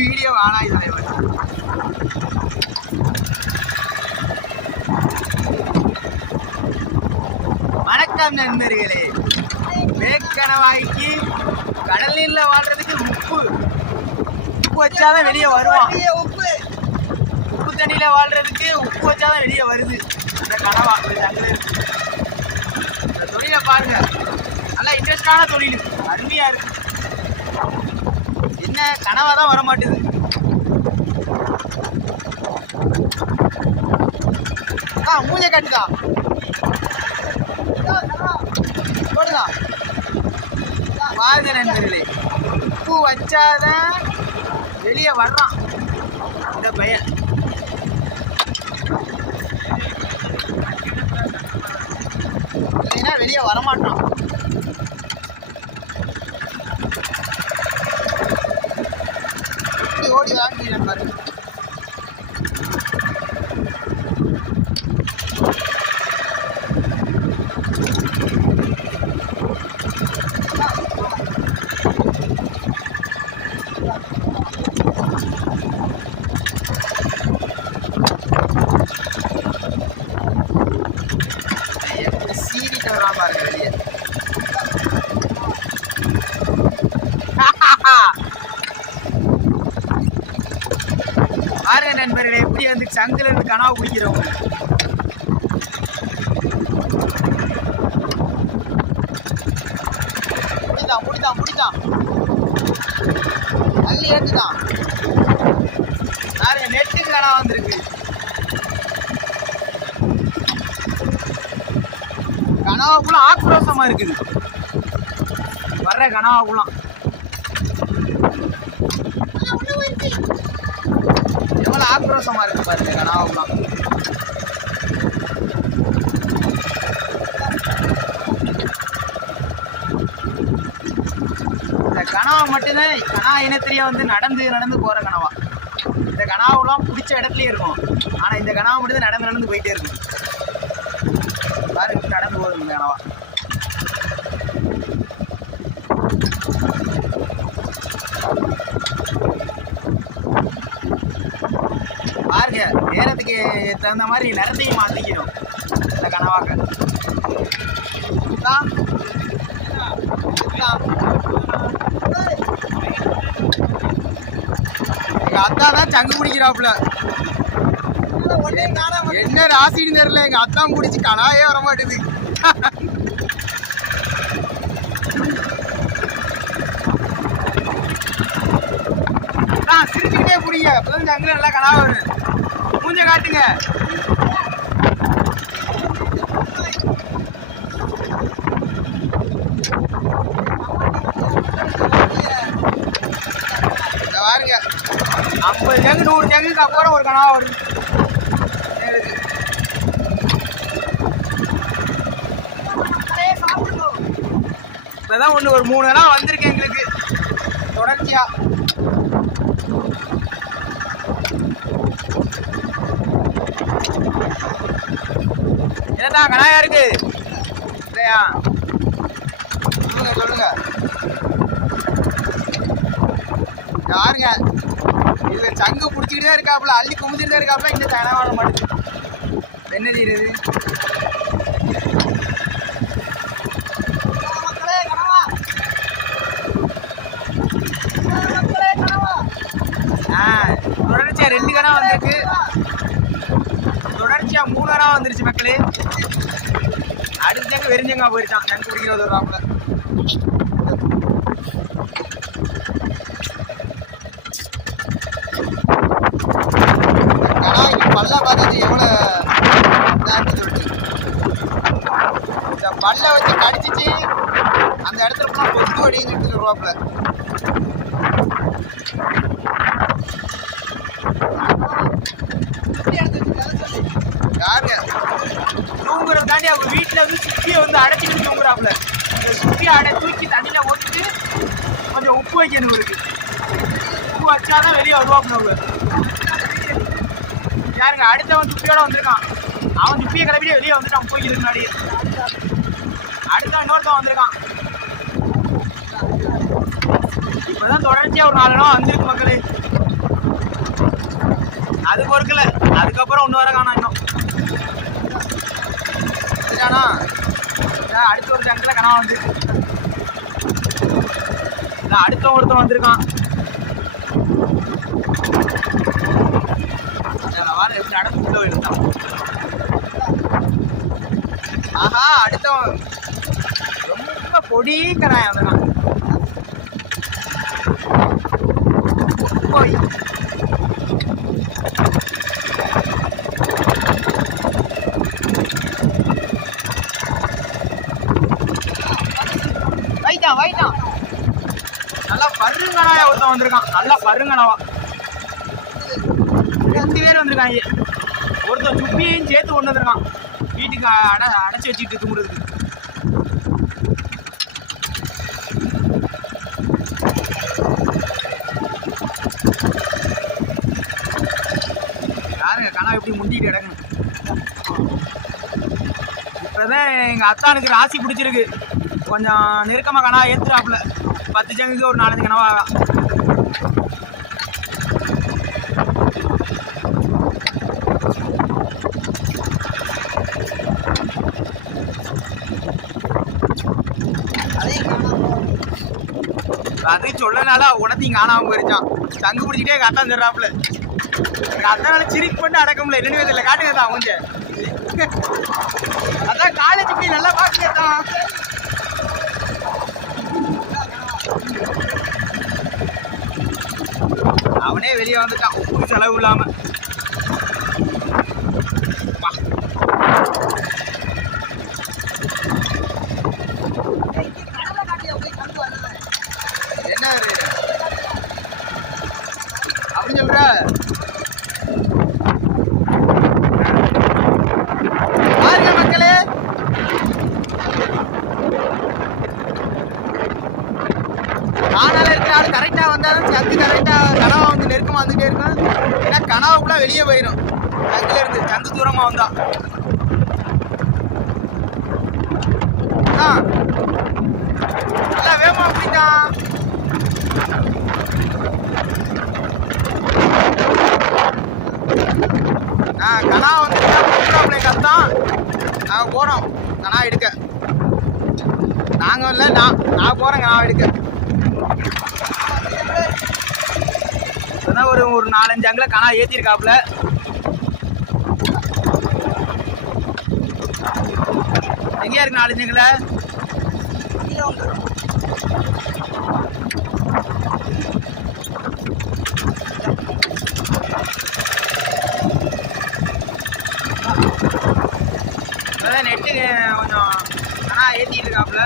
Video ஆனாய் தலைவர். வணக்கம் நண்பர்களே. வேக்கணவாய்க்கு கடல் நீர்ல வாழ்றதுக்கு உப்பு வச்சாதான் வெளியே வருவான். உப்பு தண்ணியில வாழ்றதுக்கு உப்பு வச்சாதான் வெளியே வருது இந்த கனவா. இந்த தொழிலை பாருங்க, நல்லா இன்ட்ரெஸ்டான தொழில், அருமையா இருக்கு. என்ன கனவா தான் வர மாட்டேது. மூஞ்ச காட்டுதா போடுதா பாருங்க நண்பர்களே. உப்பு வச்சாதான் வெளியே வர்றான் இந்த பையன். இல்லைன்னா வெளியே வரமாட்டான். ஓடி வாங்கி பாருங்க. சீரிட்டு வரான் பாருங்க வெளியே. பாருங்க நண்பர்களே, எப்படி வந்து சங்குல இருந்து கனவு குடிக்கிறவங்க. முடிதான் தள்ளி ஏற்றுதான். பாருங்க நெட்டு கனவு வந்திருக்கு. கனவாக்குள்ள ஆக்ரோஷமா இருக்குது வர்ற கனவாக்குலாம். எவ்வளவு ஆக்ரோஷமா இருக்கு பாருங்க கனவாக்குலாம். இந்த கனவா மட்டும்தான் கனவா இனத்திலேயே வந்து நடந்து போற கனவா. இந்த கனவாவுலாம் பிடிச்ச இடத்துலயே இருக்கும். ஆனா இந்த கனவா மட்டும் நடந்து போயிட்டே இருக்கும். பாருங்க நடந்து போகுது இந்த கனவா. பாருங்க நேரத்துக்கு தகுந்த மாதிரி நிறத்தையும் மாற்றிக்கணும் இந்த கனவாக்க. எங்க அத்தா தான் சங்கு பிடிக்கிறாப்புல. என்ன ராசின்னு தெரியல, எங்க அத்தான் பிடிச்சி கனாயே வர மாட்டேது. சிரிச்சுக்கிட்டே பிடிங்க, அப்பதான் சங்குல நல்லா கனா வருது. மூஞ்ச காட்டுங்க. பாருங்க 50 ஜங்கு 100 ஜங்குக்கு அப்புறம் ஒரு கனவா வருது. இப்பதான் ஒன்று ஒரு 3 கனா வந்திருக்கு எங்களுக்கு தொடர்ச்சியா. என்னதான் கனாயா இருக்கு இல்லையா? சொல்லுங்க யாருங்க இதுல சங்கு பிடிச்சிக்கிட்டே இருக்காப்புல, அள்ளி குமிஞ்சிட்டே இருக்காப்புல. இந்த கனா வாழ மாட்டேங்குது. என்ன செய்யறது? தொடர்ச்சியா 2 கனா வந்திருக்கு. தொடர்ச்சியா 3 கனா வந்துருச்சு மக்களே. அடுத்த வெறிஞ்சங்கா போயிருச்சான் சங்கு பிடிக்கிறது ஒரு ராப்புல. கனாய்க்கு பல்ல பார்த்தது எவ்வளவு சொல்லிட்டு இந்த பல்ல வச்சு கடிச்சிச்சு அந்த இடத்துல போனா கொத்து அடின்னு சொல்லுவாப்புல. யாருங்க தூங்குறதுக்காண்டி அவங்க வீட்டில் வந்து சுற்றியை வந்து அடைச்சிட்டு தூங்குறாப்புல. இந்த சுற்றியை தூக்கி தண்ணியில் ஊற்றிட்டு கொஞ்சம் உப்பு வைக்கணும் இருக்கு. உப்பு வச்சாதான் வெளியே வருவாப்புல அவங்க. யாருங்க அடுத்தவன் துப்பியோட வந்திருக்கான். அவன் துப்பியை கிளப்பிட்டு வெளியே வந்துட்டான் உப்பு வைக்கிறதுக்கு முன்னாடி. அடுத்தவன் இன்னொருத்தவன் வந்திருக்கான். இப்போதான் தொடர்ச்சியாக ஒரு 4 நாள் வந்திருக்கு மக்களே. அதுக்கப்புறம் ஒன்று வர காணோம் இன்னும். சரியாண்ணா, அடுத்த ஒரு ஜங்கில் கனவா வந்து அடுத்த ஒருத்தன் வந்திருக்கான். வாரம் எப்படி நடந்து உள்ள போயிருந்தான். ஆஹா, அடுத்தவன் ரொம்ப பொடிங்கிறான் அவன். போய் வைட்டான் வைட்டான். நல்லா பருங்கனாயா ஒருத்தன் வந்திருக்கான். நல்லா பருங்கனவா 2 பேர் வந்திருக்காங்க. ஒருத்தன் சுப்பியையும் சேர்த்து கொண்டு வந்திருக்கான் வீட்டுக்கு அடைச்சி வச்சுக்கிட்டு தூங்குறதுக்கு. யாருங்க கனவு எப்படி முண்டிட்டு கிடக்கணும். இப்போதான் எங்கள் அத்தானுக்கு ராசி பிடிச்சிருக்கு. கொஞ்சம் நெருக்கமாக கனவா ஏற்றுறாப்புல. 10 ஜங்குக்கு ஒரு 4-5 கனவா. அது சொல்லனால உடத்தையும் காணாமல் போயிருச்சான். சங்கு பிடிச்சிட்டே எங்கள் அத்தான் தர்றாப்புல. எங்கள் அத்தானால சிரிப்பு பண்ணி அடக்க முடியல. என்னன்னு தெரியல. காட்டுங்க தான் கொஞ்சம். அதான் காலேஜ் இப்படி நல்லா பாக்குங்க தான். அவனே வெளியே வந்துட்டான் செலவு இல்லாம. என்ன அப்படி சொல்ற? பாருங்க மக்களே, காணால இருக்கிற ஆள் கரெக்டா வந்தாலும் சங்கு கரெக்டா கனவா வந்து நெருக்கமா வந்துட்டே இருக்கும். ஏன்னா கனவுக்குள்ள வெளியே போயிடும். சங்குல இருந்து சங்கு தூரமா வந்தா நல்லா வேகமா அப்படிதான். கனா வந்து கத்தான். நாங்கள் போகிறோம் கனா எடுக்க. நாங்கள் இல்லை, நான் போகிறேன் கனா எடுக்க. இப்போதான் ஒரு 4-5 அங்கில் கனா ஏற்றிருக்காப்புல. எங்கேயா இருக்கு 4-5 அங்கில்? நெட்டு கொஞ்சம் கனா ஏற்றிட்டு இருக்காப்புல.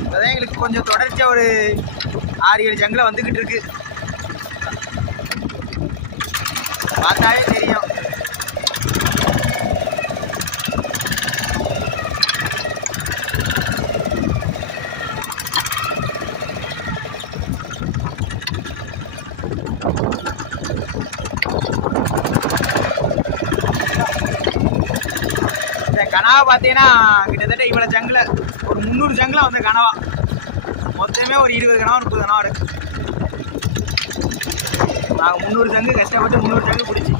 இப்போதான் எங்களுக்கு கொஞ்சம் தொடர்ச்சியாக ஒரு 6-7 ஜங்கில் வந்துக்கிட்டு இருக்கு. பார்த்தாவே தெரியும். இந்த கனவா பார்த்தீங்கன்னா கிட்டத்தட்ட இவ்வளோ ஜங்கில் ஒரு 300 ஜங்கில் வந்த கனவா. மொத்தமே ஒரு 20 கனவா 30 கனவா இருக்கு. நாங்கள் 300 ஜங்கு கஷ்டப்பட்டு 300 ஜங்கு பிடிச்சி.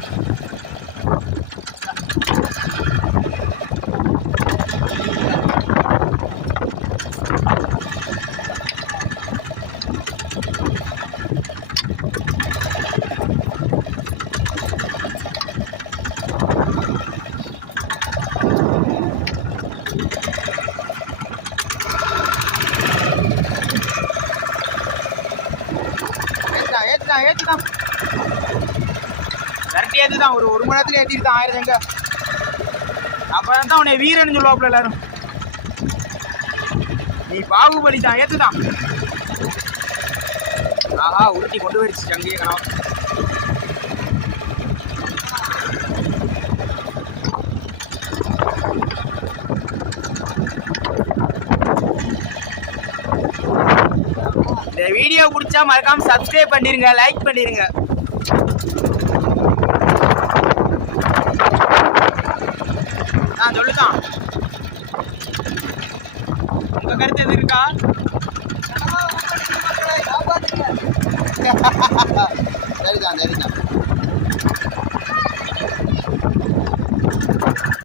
ஏற்றுதான் விரட்டி ஏற்றுதான். ஒரு மணி நேரத்துல ஏற்றிட்டு தான் 1000 ஜங்க. அப்புறம் தான் உன்னை வீரன்னு சொல்லுவாப்புல எல்லாரும். நீ பாகுபலி தான். ஏற்றுதான். ஆஹா, உருட்டி கொண்டு போயிடுச்சு ஜங்கையே கனவா. இந்த வீடியோ பிடிச்சா மறக்காம சப்ஸ்கிரைப் பண்ணிருங்க, லைக் பண்ணிருங்க. நான் சொல்லுதான் உங்க கருத்து எது இருக்கா? சரிதான் சரிதான்.